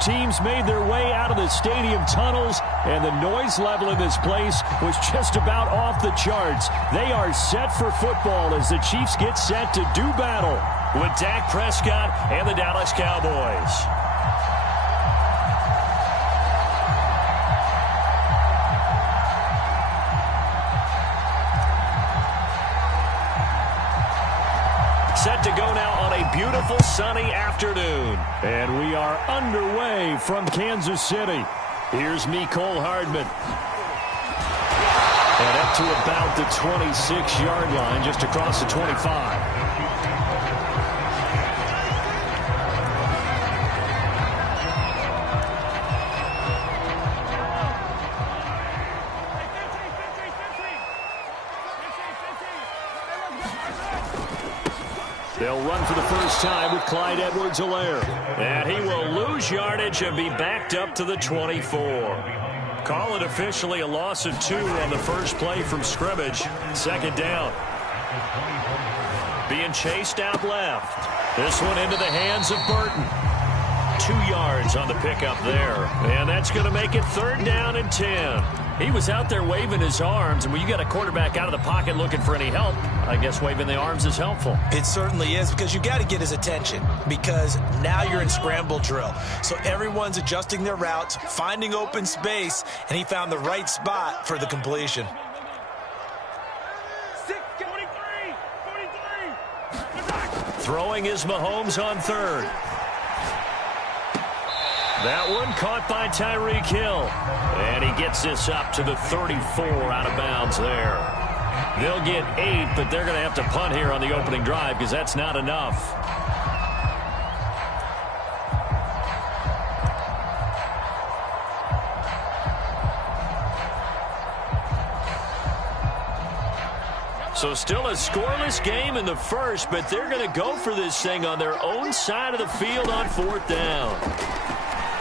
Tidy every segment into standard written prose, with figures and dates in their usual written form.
teams made their way out of the stadium tunnels, and the noise level in this place was just about off the charts. They are set for football as the Chiefs get set to do battle with Dak Prescott and the Dallas Cowboys. Set to go now on a beautiful sunny afternoon. And we are underway from Kansas City. Here's Mecole Hardman. And up to about the 26-yard line, just across the 25. They'll run for the first time with Clyde Edwards-Helaire. And he will lose yardage and be backed up to the 24. Call it officially a loss of 2 on the first play from scrimmage. Second down. Being chased out left. This one into the hands of Burton. 2 yards on the pickup there. And that's going to make it 3rd down and 10. He was out there waving his arms, and when you got a quarterback out of the pocket looking for any help, I guess waving the arms is helpful. It certainly is, because you got to get his attention, because now you're in scramble drill. So everyone's adjusting their routes, finding open space, and he found the right spot for the completion. 43. Throwing is Mahomes on 3rd. That one caught by Tyreek Hill. And he gets this up to the 34 out of bounds there. They'll get 8, but they're going to have to punt here on the opening drive because that's not enough. So still a scoreless game in the first, but they're going to go for this thing on their own side of the field on 4th down.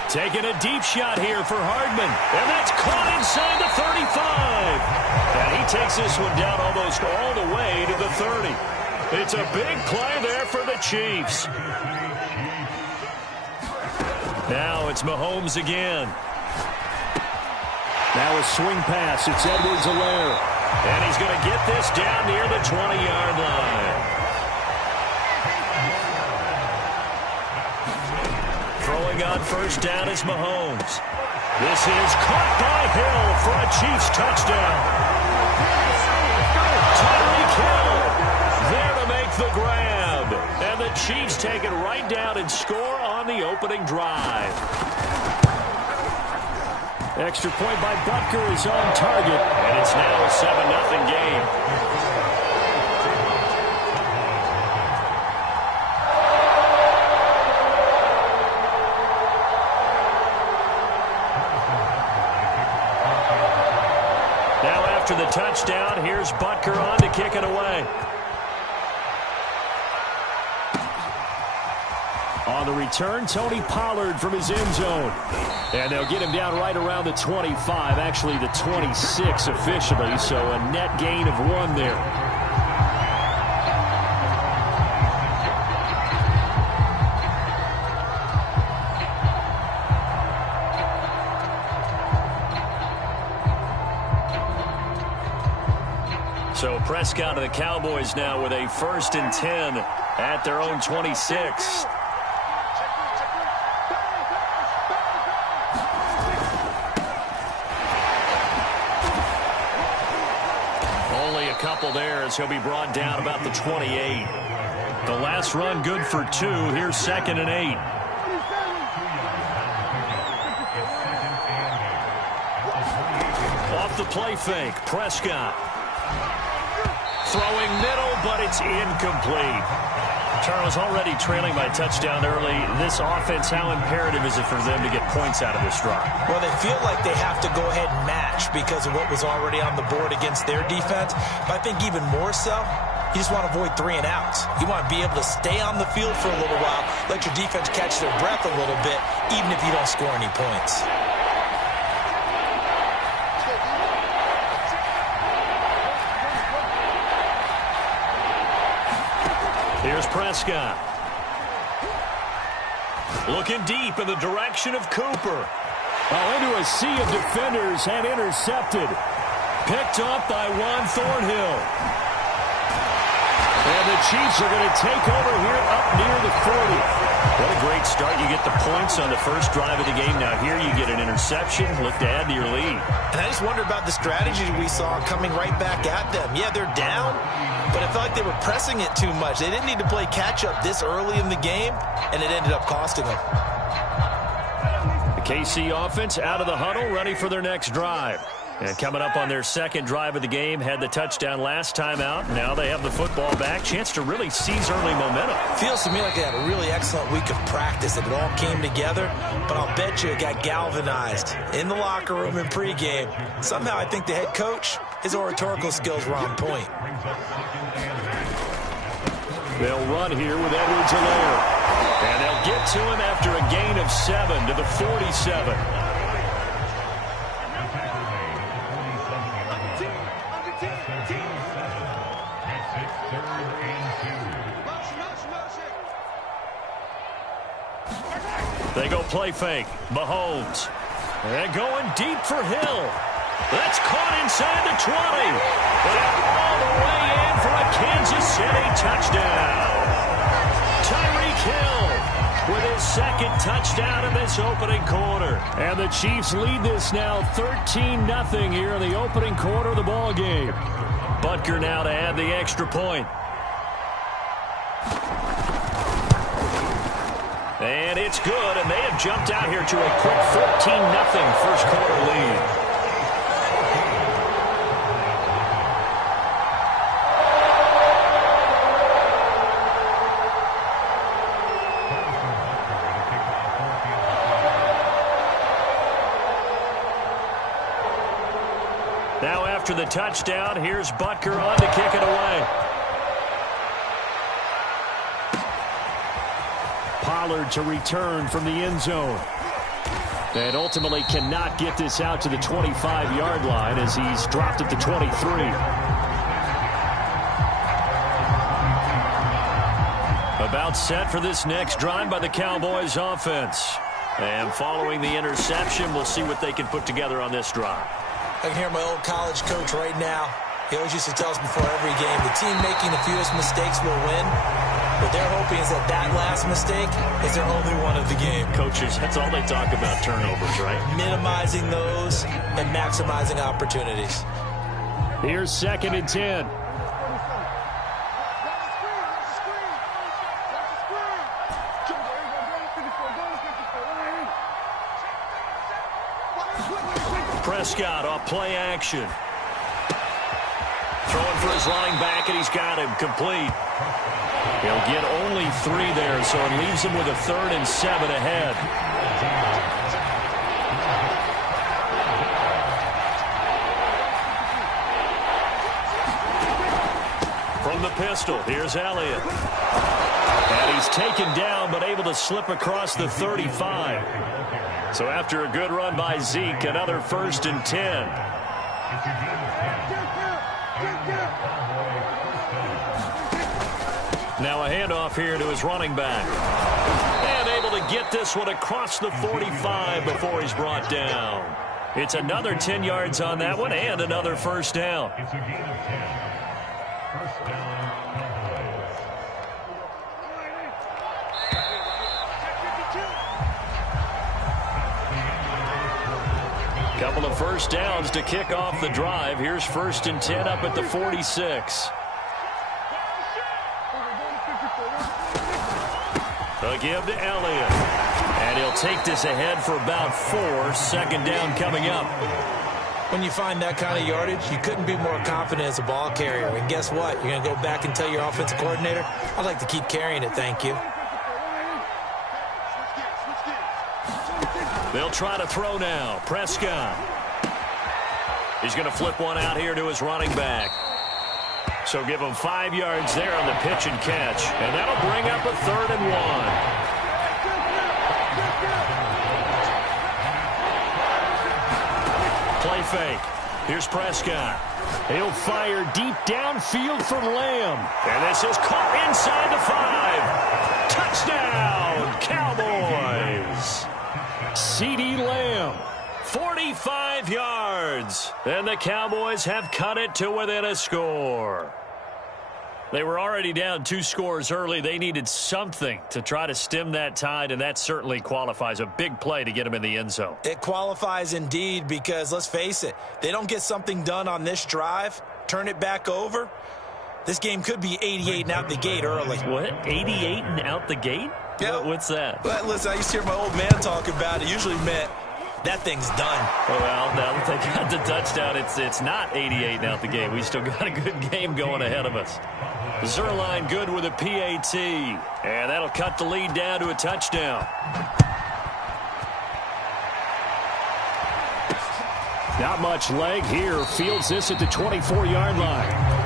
Taking a deep shot here for Hardman. And that's caught inside the 35. And he takes this one down almost all the way to the 30. It's a big play there for the Chiefs. Now it's Mahomes again. Now a swing pass. It's Edwards-Helaire. And he's going to get this down near the 20-yard line. Throwing on 1st down is Mahomes. This is caught by Hill for a Chiefs touchdown. Tyreek Hill there to make the grab. And the Chiefs take it right down and score on the opening drive. Extra point by Butker is on target. And it's now a 7-0 game. After the touchdown, here's Butker on to kick it away. On the return, Tony Pollard from his end zone. And they'll get him down right around the 25, actually the 26 officially, so a net gain of 1 there. So Prescott and the Cowboys now with a 1st and 10 at their own 26. Only a couple there as he'll be brought down about the 28. The last run good for 2. Here's 2nd and 8. Off the play fake, Prescott. Throwing middle, but it's incomplete. Charles, already trailing by touchdown early. This offense, how imperative is it for them to get points out of this drive? Well, they feel like they have to go ahead and match because of what was already on the board against their defense. But I think even more so, you just want to avoid 3 and outs. You want to be able to stay on the field for a little while, let your defense catch their breath a little bit, even if you don't score any points. Here's Prescott. Looking deep in the direction of Cooper. Into a sea of defenders and intercepted. Picked up by Juan Thornhill. And the Chiefs are going to take over here up near the 40. What a great start. You get the points on the first drive of the game. Now here you get an interception. Look to add to your lead. And I just wonder about the strategy we saw coming right back at them. Yeah, they're down, but it felt like they were pressing it too much. They didn't need to play catch-up this early in the game, and it ended up costing them. The KC offense out of the huddle, ready for their next drive. And coming up on their second drive of the game, had the touchdown last time out. Now they have the football back. Chance to really seize early momentum. Feels to me like they had a really excellent week of practice. It all came together, but I'll bet you it got galvanized in the locker room in pregame. Somehow I think the head coach, his oratorical skills were on point. They'll run here with Edwards-Helaire. And they'll get to him after a gain of 7 to the 47. They go play fake. Mahomes. And going deep for Hill. That's caught inside the 20. And all the way in for a Kansas City touchdown. Tyreek Hill with his second touchdown in this opening quarter. And the Chiefs lead this now 13-0 here in the opening quarter of the ball game. Butker now to add the extra point. And it's good, and they have jumped out here to a quick 14-0 first quarter lead. Now after the touchdown, here's Butker on to kick it away. Pollard to return from the end zone. And ultimately cannot get this out to the 25-yard line as he's dropped at the 23. About set for this next drive by the Cowboys offense. And following the interception, we'll see what they can put together on this drive. I can hear my old college coach right now. He always used to tell us before every game, the team making the fewest mistakes will win. What they're hoping is that that last mistake is their only one of the game. Coaches, that's all they talk about, turnovers, right? Minimizing those and maximizing opportunities. Here's 2nd and 10. Prescott off play action. Throwing for his running back, and he's got him complete. He'll get only 3 there, so it leaves him with a 3rd and 7 ahead. From the pistol, here's Elliott. And he's taken down, but able to slip across the 35. So after a good run by Zeke, another 1st and 10. Now a handoff here to his running back. And able to get this one across the 45 before he's brought down. It's another 10 yards on that one and another 1st down. It's a gain of 10. 1st down. Couple of 1st downs to kick off the drive. Here's 1st and 10 up at the 46. A give to Elliott. And he'll take this ahead for about 4. 2nd down coming up. When you find that kind of yardage, you couldn't be more confident as a ball carrier. And guess what? You're going to go back and tell your offensive coordinator, I'd like to keep carrying it, thank you. They'll try to throw now. Prescott. He's going to flip one out here to his running back. So give him 5 yards there on the pitch and catch. And that'll bring up a 3rd and 1. Play fake. Here's Prescott. He'll fire deep downfield for Lamb. And this is caught inside the 5. Touchdown, Cowboys. CeeDee Lamb. 45 yards. And the Cowboys have cut it to within a score. They were already down 2 scores early. They needed something to try to stem that tide, and that certainly qualifies. A big play to get them in the end zone. It qualifies indeed because, let's face it, they don't get something done on this drive, turn it back over, this game could be 88 and out the gate early. What? 88 and out the gate? Yeah. What's that? But listen, I used to hear my old man talk about it. Usually meant that thing's done. Well, now that they got the touchdown, it's not 88 and out the gate. We still got a good game going ahead of us. Zerline good with a PAT. And that'll cut the lead down to a touchdown. Not much leg here. Fields this at the 24-yard line.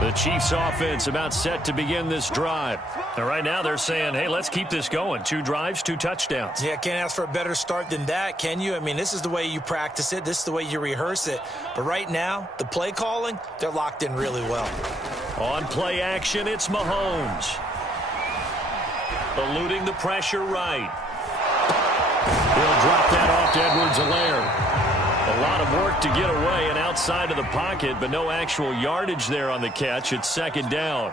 The Chiefs offense about set to begin this drive. And right now they're saying, hey, let's keep this going. 2 drives, 2 touchdowns. Yeah, can't ask for a better start than that, can you? I mean, this is the way you practice it. This is the way you rehearse it. But right now, the play calling, they're locked in really well. On play action, it's Mahomes. Eluding the pressure right. He'll drop that off to Edwards-Helaire. A lot of work to get away and outside of the pocket, but no actual yardage there on the catch. It's second down.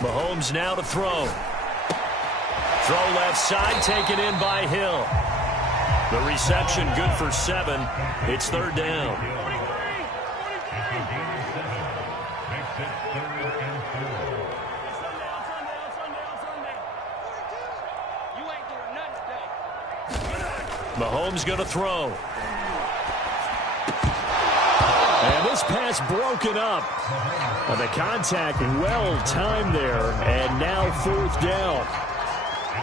Mahomes now to throw. Throw left side, taken in by Hill. The reception good for 7. It's third down. Mahomes going to throw. And this pass broken up. The contact well timed there, and now fourth down.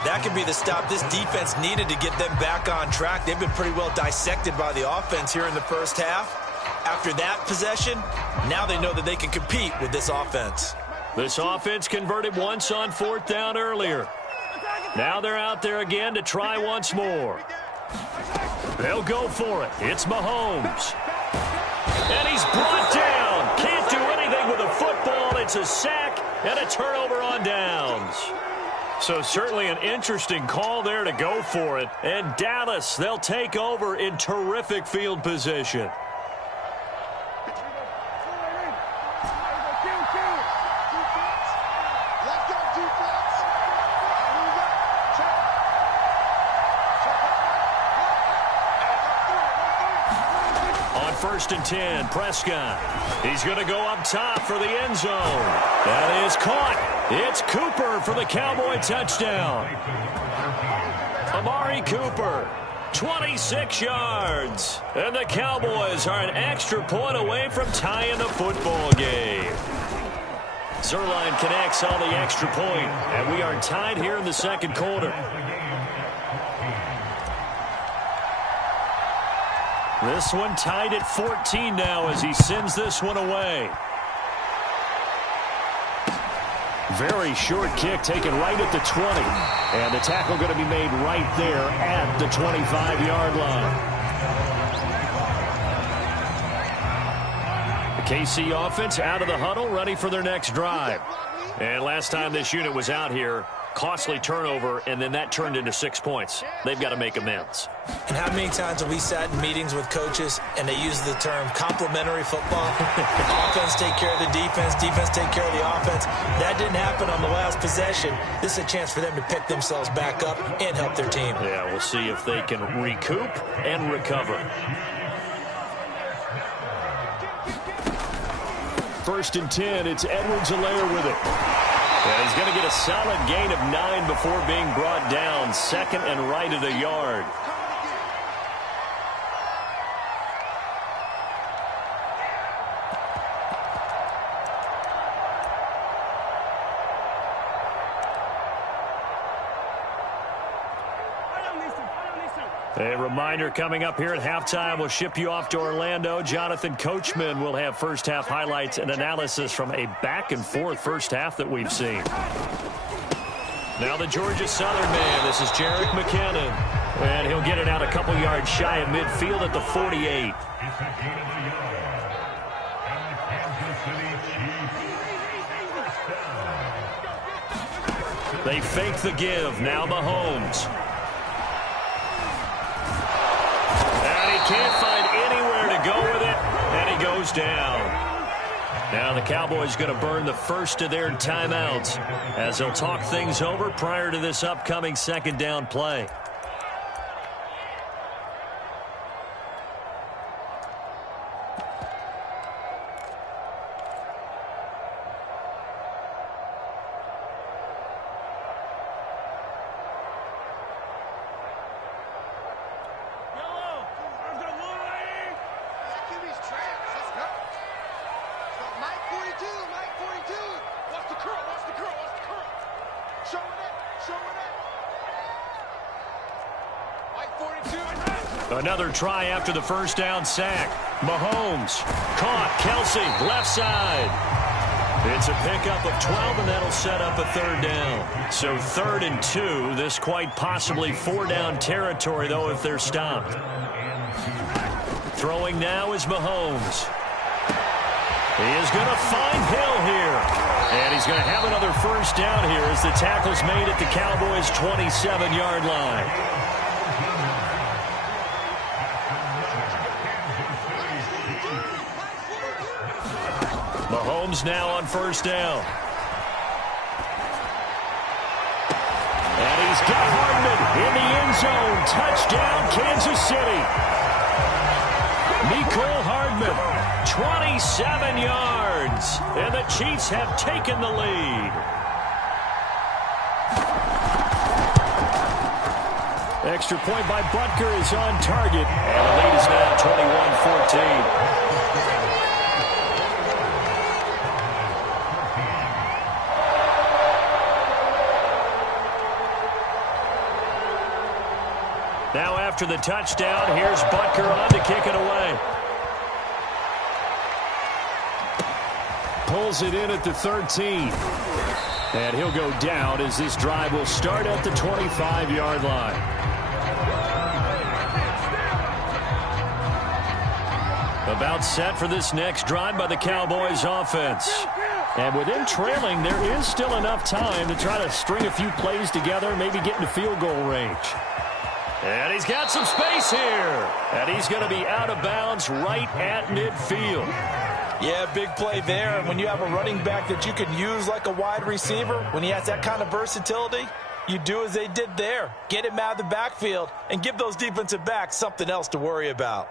That could be the stop this defense needed to get them back on track. They've been pretty well dissected by the offense here in the first half. After that possession, now they know that they can compete with this offense. This offense converted once on fourth down earlier. Now they're out there again to try once more. They'll go for it. It's Mahomes. And he's brought down. Can't do anything with a football. It's a sack and a turnover on downs. So certainly an interesting call there to go for it. And Dallas, they'll take over in terrific field position. First and 10, Prescott. He's going to go up top for the end zone. That is caught. It's Cooper for the Cowboy touchdown. Amari Cooper, 26 yards. And the Cowboys are an extra point away from tying the football game. Zerline connects on the extra point, and we are tied here in the second quarter. This one tied at 14 now as he sends this one away. Very short kick taken right at the 20. And the tackle going to be made right there at the 25-yard line. The KC offense out of the huddle, ready for their next drive. And last time this unit was out here, costly turnover, and then that turned into 6 points. They've got to make amends. And how many times have we sat in meetings with coaches and they use the term complementary football? Offense take care of the defense, defense take care of the offense. That didn't happen on the last possession. This is a chance for them to pick themselves back up and help their team. Yeah, we'll see if they can recoup and recover. First and 10, it's Edwards-Helaire with it. And he's going to get a solid gain of 9 before being brought down. Second and right at a yard. A reminder coming up here at halftime. We'll ship you off to Orlando. Jonathan Coachman will have first-half highlights and analysis from a back-and-forth first half that we've seen. Now the Georgia Southern man. This is Jerick McKinnon. And he'll get it out a couple yards shy of midfield at the 48. They fake the give. Now Mahomes. And he can't find anywhere to go with it. And he goes down. Now the Cowboys going to burn the first of their timeouts as they'll talk things over prior to this upcoming second down play. Another try after the first down sack. Mahomes caught. Kelsey, left side. It's a pickup of 12, and that'll set up a third down. So 3rd and 2. This quite possibly 4-down territory, though, if they're stopped. Throwing now is Mahomes. He is going to find Hill here. And he's going to have another first down here as the tackle's made at the Cowboys' 27-yard line. Mahomes now on first down. And he's got Hardman in the end zone. Touchdown, Kansas City. Mecole Hardman, 27 yards. And the Chiefs have taken the lead. Extra point by Butker is on target. And the lead is now 21-14. Now after the touchdown, here's Butker on to kick it away. Pulls it in at the 13. And he'll go down as this drive will start at the 25-yard line. About set for this next drive by the Cowboys offense. And with them trailing, there is still enough time to try to string a few plays together, maybe get into field goal range. And he's got some space here. And he's going to be out of bounds right at midfield. Yeah, big play there. And when you have a running back that you can use like a wide receiver, when he has that kind of versatility, you do as they did there. Get him out of the backfield and give those defensive backs something else to worry about.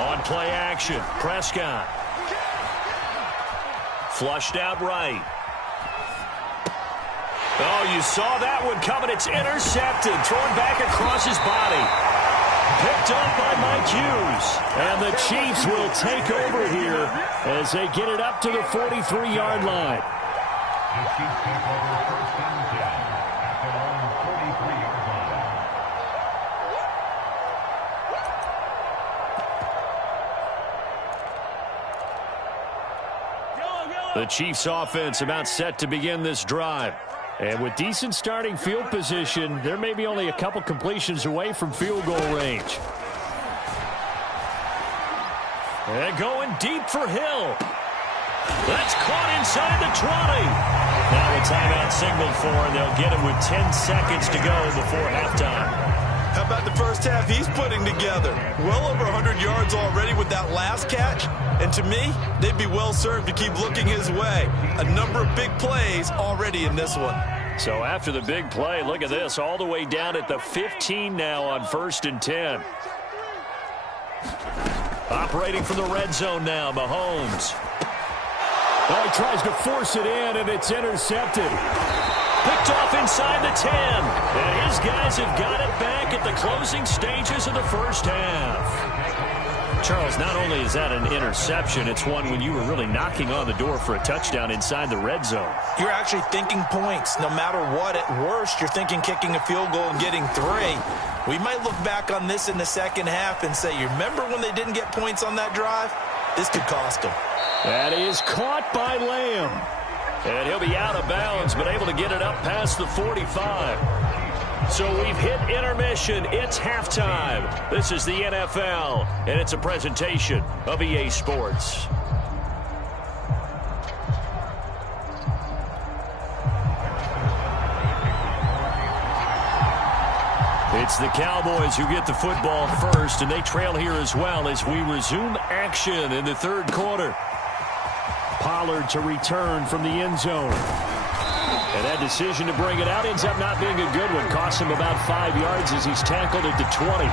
On play action, Prescott. Flushed out right. Oh, you saw that one coming. It's intercepted. Thrown back across his body. Picked up by Mike Hughes. And the Chiefs will take over here as they get it up to the 43-yard line. The Chiefs take over first and 10 at their own 43-yard line. The Chiefs offense about set to begin this drive. And with decent starting field position, there may be only a couple completions away from field goal range. And going deep for Hill. That's caught inside the 20. Now a timeout signaled for, and they'll get it with 10 seconds to go before halftime. How about the first half he's putting together? Well over 100 yards already with that last catch. And to me, they'd be well served to keep looking his way. A number of big plays already in this one. So after the big play, look at this, all the way down at the 15 now on 1st and 10. Operating from the red zone now, Mahomes. Oh, he tries to force it in, and it's intercepted. Picked off inside the 10. And his guys have got it back at the closing stages of the first half. Charles, not only is that an interception, it's one when you were really knocking on the door for a touchdown inside the red zone. You're actually thinking points. No matter what, at worst, you're thinking kicking a field goal and getting 3. We might look back on this in the second half and say, you remember when they didn't get points on that drive? This could cost them. That is caught by Lamb. And he'll be out of bounds, but able to get it up past the 45. So we've hit intermission. It's halftime. This is the NFL, and it's a presentation of EA Sports. It's the Cowboys who get the football first, and they trail here as well as we resume action in the third quarter. Pollard to return from the end zone. And that decision to bring it out ends up not being a good one. Costs him about 5 yards as he's tackled at the 20.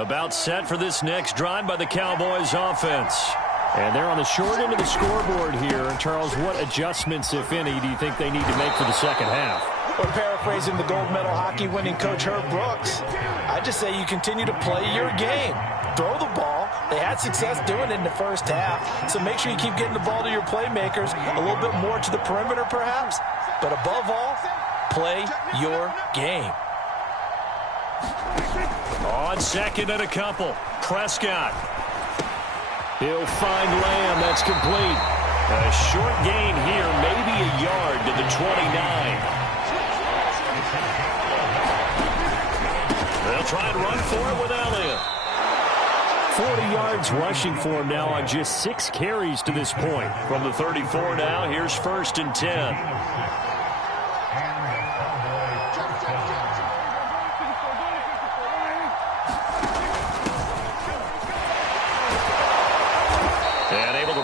About set for this next drive by the Cowboys offense. And they're on the short end of the scoreboard here. And Charles, what adjustments, if any, do you think they need to make for the second half? Or paraphrasing the gold medal hockey winning coach Herb Brooks, I just say you continue to play your game. Throw the ball. They had success doing it in the first half. So make sure you keep getting the ball to your playmakers, a little bit more to the perimeter perhaps. But above all, play your game. On second and a couple, Prescott. He'll find Lamb. That's complete. A short gain here, maybe a yard to the 29. They'll try and run for it with Elliott. 40 yards rushing for him now on just 6 carries to this point. From the 34 now, here's 1st and 10.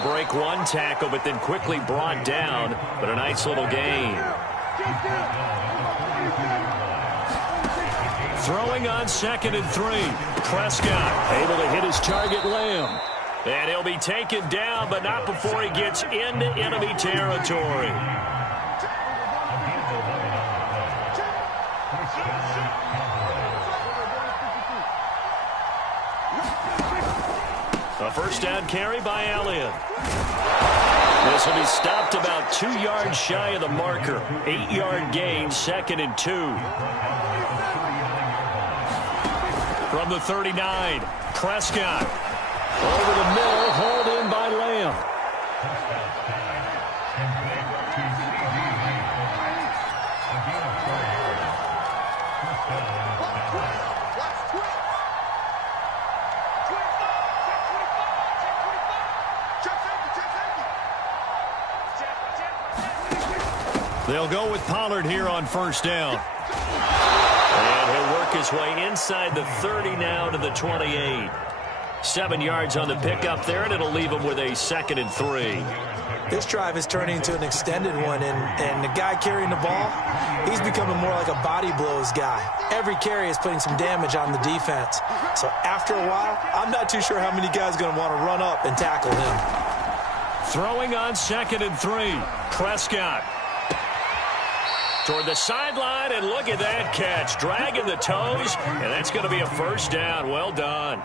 Break one tackle, but then quickly brought down. But a nice little gain. Throwing on 2nd and 3. Prescott able to hit his target, Lamb. And he'll be taken down, but not before he gets into enemy territory. A first down carry by Elliott. This will be stopped about 2 yards shy of the marker. 8-yard gain, 2nd and 2. From the 39, Prescott. Over the middle, hauled in by Lamb. They'll go with Pollard here on first down. And he'll work his way inside the 30 now to the 28. 7 yards on the pickup there, and it'll leave him with a 2nd and 3. This drive is turning into an extended one, and the guy carrying the ball, he's becoming more like a body blows guy. Every carry is putting some damage on the defense. So after a while, I'm not too sure how many guys are going to want to run up and tackle him. Throwing on 2nd and 3, Prescott. Toward the sideline, and look at that catch. Dragging the toes, and that's going to be a first down. Well done.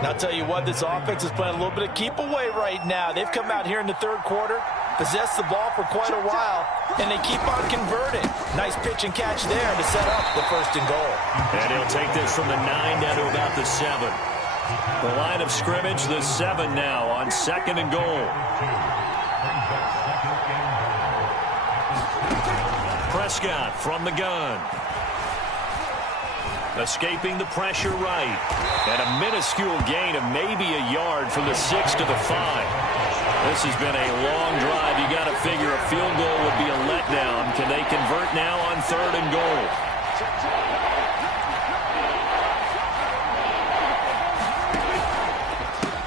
Now, I'll tell you what, this offense is playing a little bit of keep away right now. They've come out here in the third quarter, possessed the ball for quite a while, and they keep on converting. Nice pitch and catch there to set up the 1st and goal. And he'll take this from the 9 down to about the 7. The line of scrimmage, the 7 now on 2nd and goal. Prescott from the gun. Escaping the pressure right. And a minuscule gain of maybe a yard from the 6 to the 5. This has been a long drive. You got to figure a field goal would be a letdown. Can they convert now on 3rd and goal?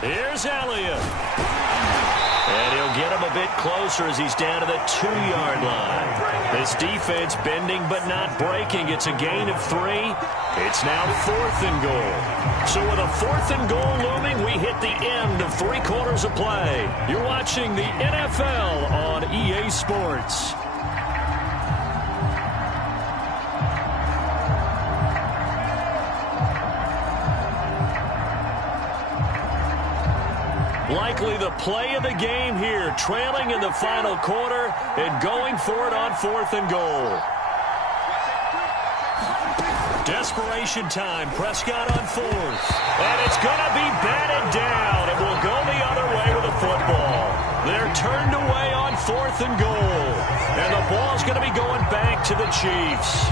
Here's Elliott. And he'll get him a bit closer as he's down to the 2-yard line. This defense bending but not breaking. It's a gain of 3. It's now 4th and goal. So with a 4th and goal looming, we hit the end of 3 quarters of play. You're watching the NFL on EA Sports. Likely the play of the game here, trailing in the final quarter and going for it on 4th and goal. Desperation time. Prescott on 4th. And it's going to be batted down. It will go the other way with the football. They're turned away on 4th and goal. And the ball's going to be going back to the Chiefs.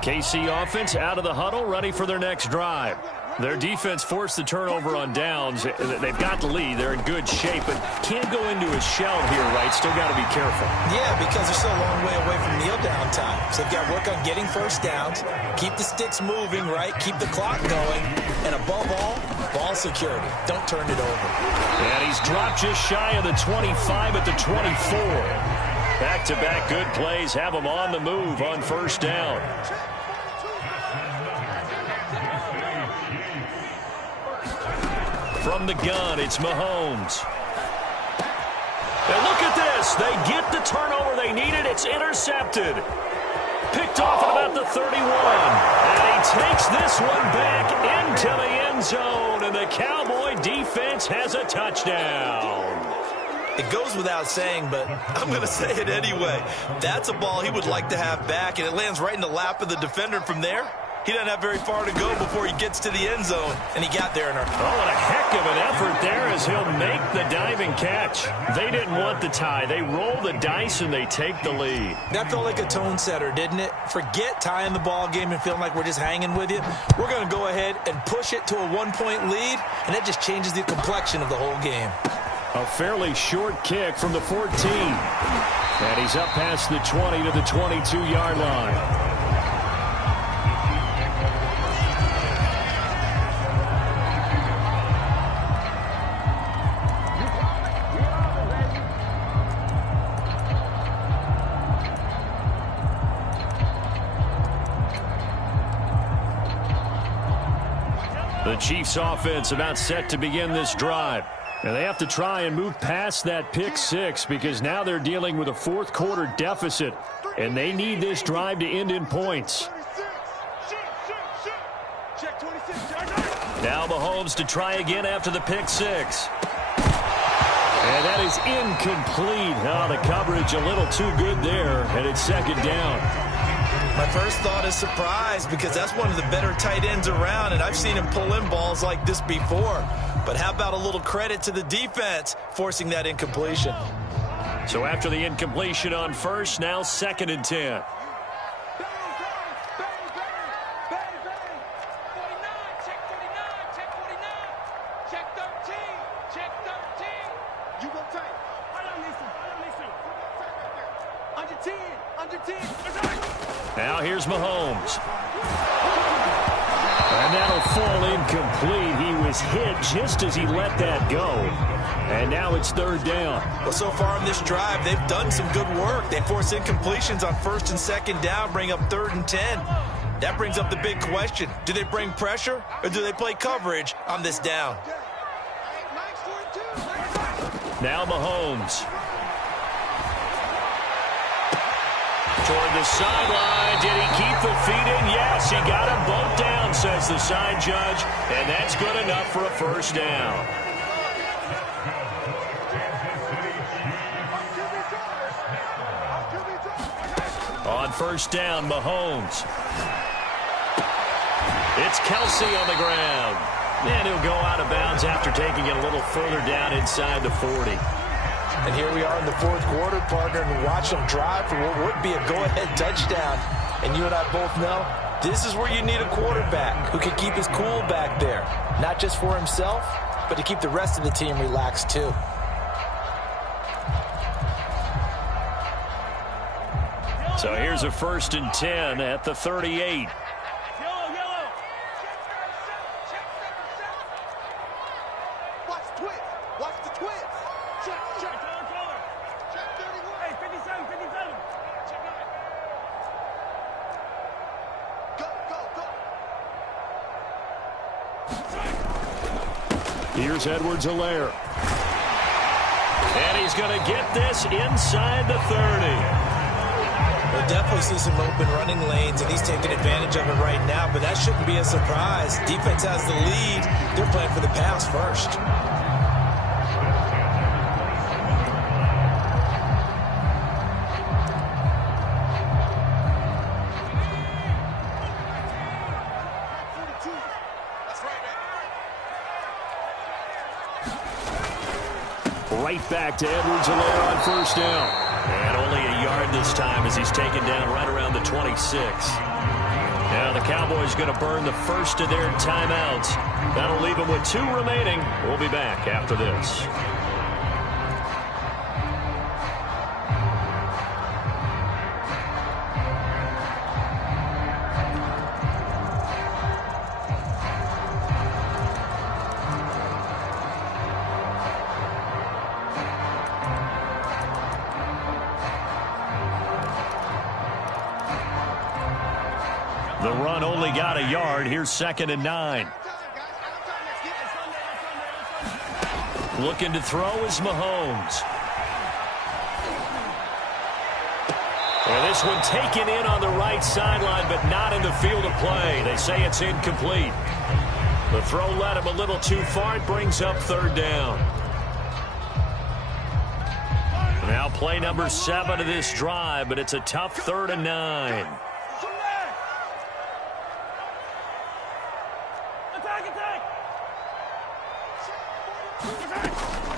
KC offense out of the huddle, ready for their next drive. Their defense forced the turnover on downs. They've got the lead. They're in good shape, but can't go into a shell here, right? Still got to be careful. Yeah, because they're still a long way away from kneel down time. So they've got to work on getting first downs, keep the sticks moving, right? Keep the clock going, and above all, ball security. Don't turn it over. And he's dropped just shy of the 25 at the 24. Back-to-back good plays have him on the move on first down. From the gun, it's Mahomes. And look at this. They get the turnover they needed. It's intercepted. Picked off at about the 31. And he takes this one back into the end zone. And the Cowboy defense has a touchdown. It goes without saying, but I'm going to say it anyway. That's a ball he would like to have back, and it lands right in the lap of the defender from there. He doesn't have very far to go before he gets to the end zone, and he got there in our... Oh, what a heck of an effort there as he'll make the diving catch. They didn't want the tie. They roll the dice, and they take the lead. That felt like a tone setter, didn't it? Forget tying the ball game and feeling like we're just hanging with you. We're going to go ahead and push it to a 1-point lead, and that just changes the complexion of the whole game. A fairly short kick from the 14. And he's up past the 20 to the 22-yard line. The Chiefs offense about set to begin this drive. And they have to try and move past that pick six because now they're dealing with a fourth quarter deficit. And they need this drive to end in points. Now Mahomes to try again after the pick six. And that is incomplete. Oh, the coverage a little too good there. And it's second down. My first thought is surprise because that's one of the better tight ends around, and I've seen him pull in balls like this before. But how about a little credit to the defense forcing that incompletion? So after the incompletion on first, now 2nd and 10. Now here's Mahomes. And that'll fall incomplete. He was hit just as he let that go. And now it's 3rd down. Well, so far in this drive, they've done some good work. They force incompletions on 1st and 2nd down, bring up 3rd and 10. That brings up the big question. Do they bring pressure or do they play coverage on this down? Now Mahomes. Toward the sideline. Did he keep the feet in? Yes, he got them both down, says the side judge. And that's good enough for a first down. On first down, Mahomes. It's Kelsey on the ground. And he'll go out of bounds after taking it a little further down inside the 40. And here we are in the 4th quarter, partner, and watch them drive for what would be a go-ahead touchdown. And you and I both know This is where you need a quarterback who can keep his cool back there. Not just for himself, but to keep the rest of the team relaxed too. So here's a 1st and 10 at the 38. Watch the twist. Watch the twist. Check. Check 31. Hey, 57. Check 9. Go. Here's Edwards-Helaire. And he's going to get this inside the 30. We'll definitely see some open running lanes, and he's taking advantage of it right now, but that shouldn't be a surprise. Defense has the lead. They're playing for the pass first. Right back to Edwards-Helaire on 1st down. And only a yard this time as he's taken down right around the 26. Now the Cowboys going to burn the first of their timeouts. That'll leave them with 2 remaining. We'll be back after this. The run only got a yard. Here's 2nd and 9. Looking to throw is Mahomes. And this one taken in on the right sideline, but not in the field of play. They say it's incomplete. The throw led him a little too far. It brings up 3rd down. Now play number 7 of this drive, but it's a tough 3rd and 9.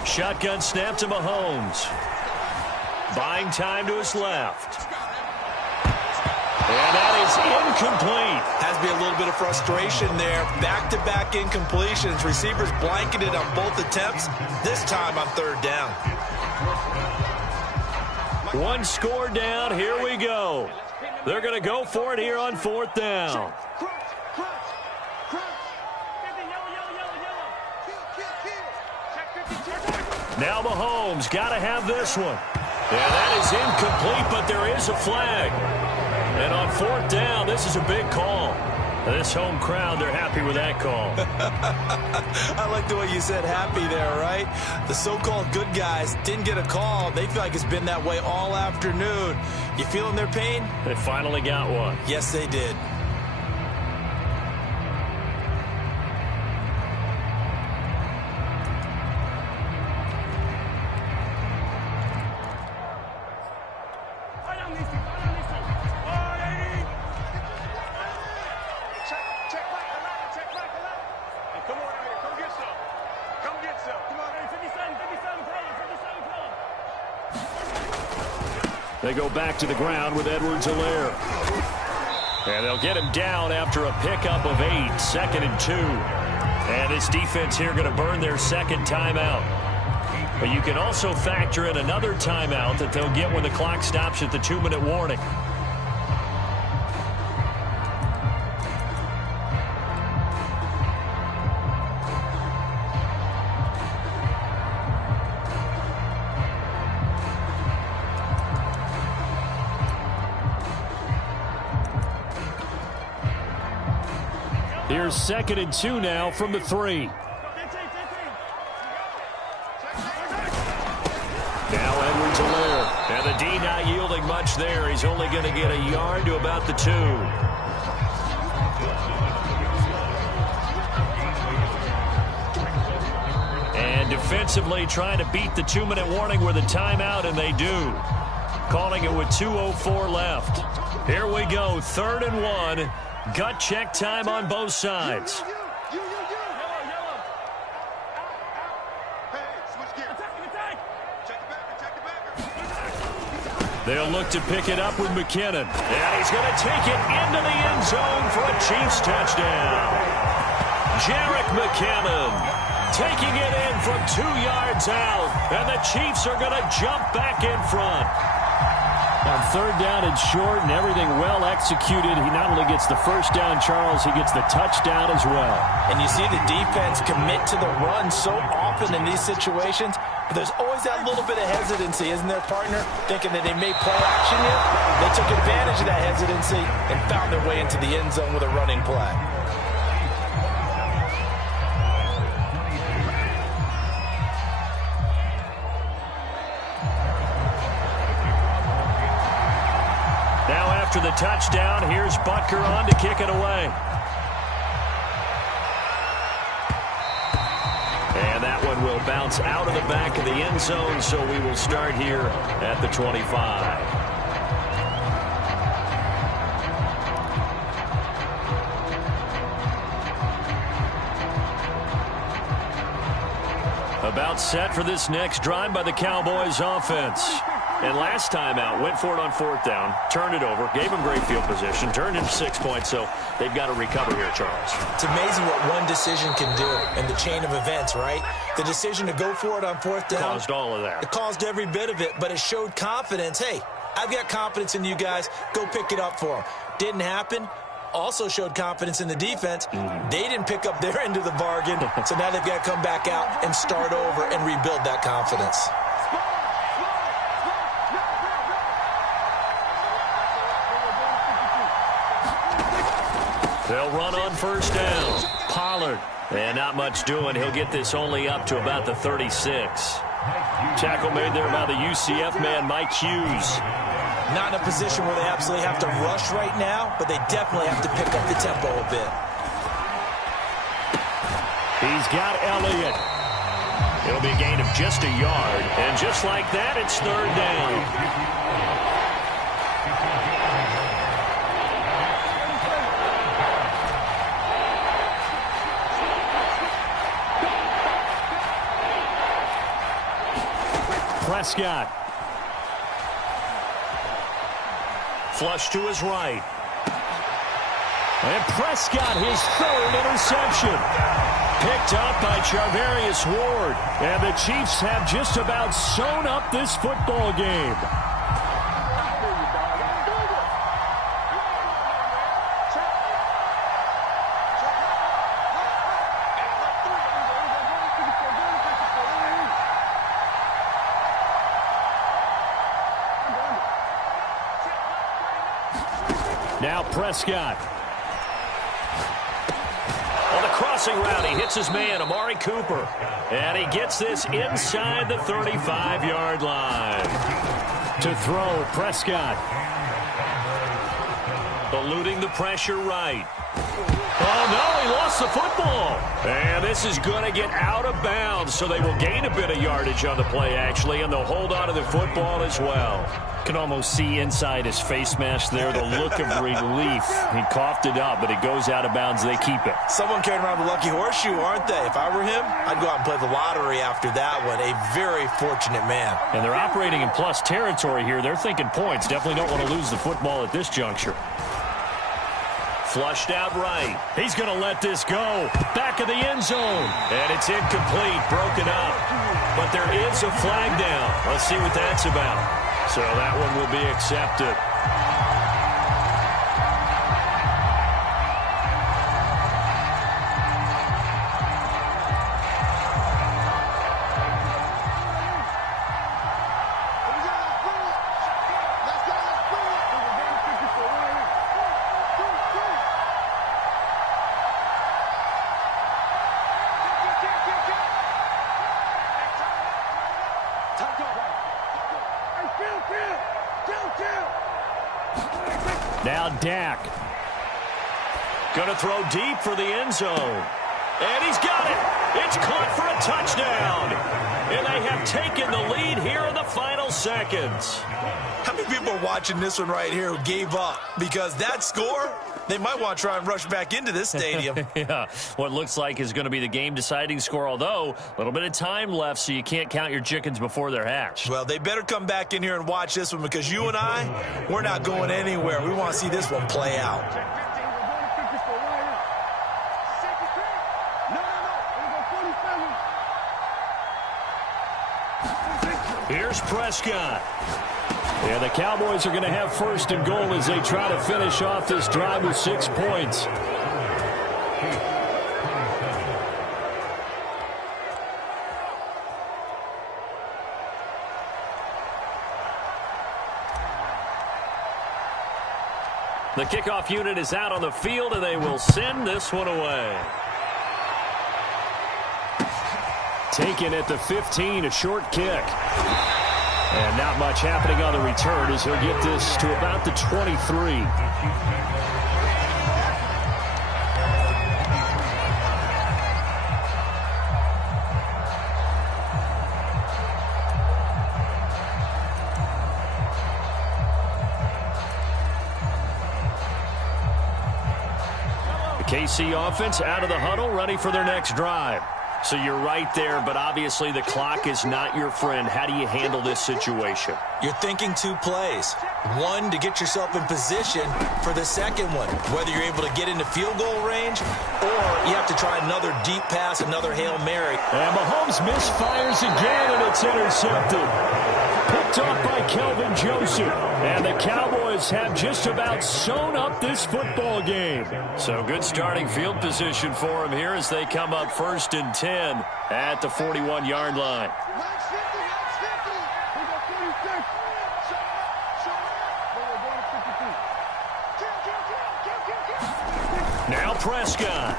Shotgun snap to Mahomes. Buying time to his left. And that is incomplete. Has to be a little bit of frustration there. Back-to-back incompletions. Receivers blanketed on both attempts. This time on 3rd down. 1 score down. Here we go. They're going to go for it here on 4th down. Now Mahomes got to have this one. And that is incomplete, but there is a flag. And on 4th down, this is a big call. This home crowd, they're happy with that call. I like the way you said happy there, right? The so-called good guys didn't get a call. They feel like it's been that way all afternoon. You feeling their pain? They finally got one. Yes, they did. They go back to the ground with Edwards-Helaire. And they'll get him down after a pickup of 8, 2nd and 2. And this defense here going to burn their 2nd timeout. But you can also factor in another timeout that they'll get when the clock stops at the 2-minute warning. Here's 2nd and 2 now from the 3. Now Edwards-Helaire. And the D not yielding much there. He's only going to get a yard to about the 2. And defensively trying to beat the 2-minute warning with a timeout, and they do. Calling it with 2:04 left. Here we go, 3rd and 1. Gut check time on both sides. They'll look to pick it up with McKinnon. And he's going to take it into the end zone for a Chiefs touchdown. Jerick McKinnon taking it in from 2 yards out. And the Chiefs are going to jump back in front. On third down and short and everything well executed, he not only gets the first down, Charles, he gets the touchdown as well. And you see the defense commit to the run so often in these situations. But there's always that little bit of hesitancy, isn't there, partner? Thinking that they may play action yet. They took advantage of that hesitancy and found their way into the end zone with a running play. After the touchdown, here's Butker on to kick it away. And that one will bounce out of the back of the end zone, so we will start here at the 25. About set for this next drive by the Cowboys offense. And last time out, went for it on fourth down, turned it over, gave them great field position, turned into 6 points, so they've got to recover here, Charles. It's amazing what one decision can do in the chain of events, right? The decision to go for it on fourth down. Caused all of that. It caused every bit of it, but it showed confidence. Hey, I've got confidence in you guys. Go pick it up for them. Didn't happen. Also showed confidence in the defense. They didn't pick up their end of the bargain, so now they've got to come back out and start over and rebuild that confidence. They'll run on first down. Pollard. And not much doing. He'll get this only up to about the 36. Tackle made there by the UCF man, Mike Hughes. Not in a position where they absolutely have to rush right now, but they definitely have to pick up the tempo a bit. He's got Elliott. It'll be a gain of just a yard. And just like that, it's third down. Prescott. Flush to his right. And Prescott, his third interception. Picked up by Charvarius Ward. And the Chiefs have just about sewn up this football game. Now Prescott. On the crossing route, he hits his man, Amari Cooper. And he gets this inside the 35-yard line. To throw, Prescott. Eluding the pressure right. Oh, no, he lost the football. And this is going to get out of bounds, so they will gain a bit of yardage on the play, actually, and they'll hold on to the football as well. Can almost see inside his face mask there the look of relief. He coughed it up, but it goes out of bounds. They keep it. Someone carrying around the lucky horseshoe, aren't they? If I were him, I'd go out and play the lottery after that one. A very fortunate man. And they're operating in plus territory here. They're thinking points. Definitely don't want to lose the football at this juncture. Flushed out right. He's going to let this go. Back of the end zone. And it's incomplete, broken up. But there is a flag down. Let's see what that's about. So that one will be accepted. Now Dak. Going to throw deep for the end zone. And he's got it. It's caught for a touchdown. And they have taken the lead here in the final seconds. How many people are watching this one right here who gave up? Because that score, they might want to try and rush back into this stadium. Yeah, what looks like is going to be the game-deciding score, although a little bit of time left, so you can't count your chickens before they're hatched. Well, they better come back in here and watch this one, because you and I, we're not going anywhere. We want to see this one play out. Here's Prescott. Yeah, the Cowboys are going to have first and goal as they try to finish off this drive with 6 points. The kickoff unit is out on the field, and they will send this one away. Taken at the 15, a short kick. And not much happening on the return as he'll get this to about the 23. The KC offense out of the huddle, ready for their next drive. So you're right there, but obviously the clock is not your friend. How do you handle this situation? You're thinking 2 plays. One, to get yourself in position for the second one, whether you're able to get into field goal range or you have to try another deep pass, another Hail Mary. And Mahomes misfires again, and it's intercepted. Picked off by Kelvin Joseph. And the Cowboys have just about sewn up this football game. So good starting field position for them here as they come up 1st and 10 at the 41-yard line. Now Prescott.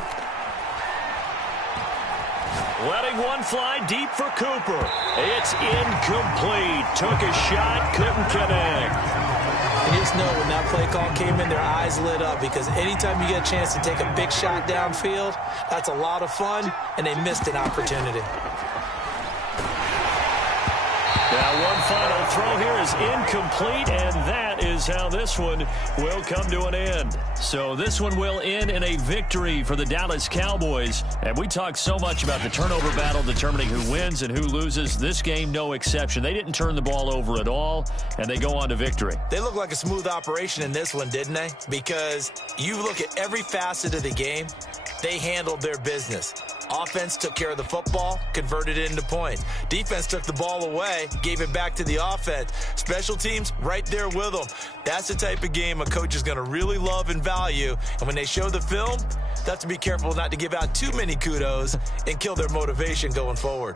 Letting one fly deep for Cooper. It's incomplete. Took a shot, couldn't connect. And just know when that play call came in, their eyes lit up, because anytime you get a chance to take a big shot downfield, that's a lot of fun, and they missed an opportunity. Now one final throw here is incomplete, and that is how this one will come to an end. So this one will end in a victory for the Dallas Cowboys. And we talked so much about the turnover battle determining who wins and who loses. This game, no exception. They didn't turn the ball over at all, and they go on to victory. They look like a smooth operation in this one, didn't they? Because you look at every facet of the game, they handled their business. Offense took care of the football, converted it into points. Defense took the ball away, gave it back to the offense. Special teams, right there with them. That's the type of game a coach is going to really love and value. And when they show the film, they have to be careful not to give out too many kudos and kill their motivation going forward.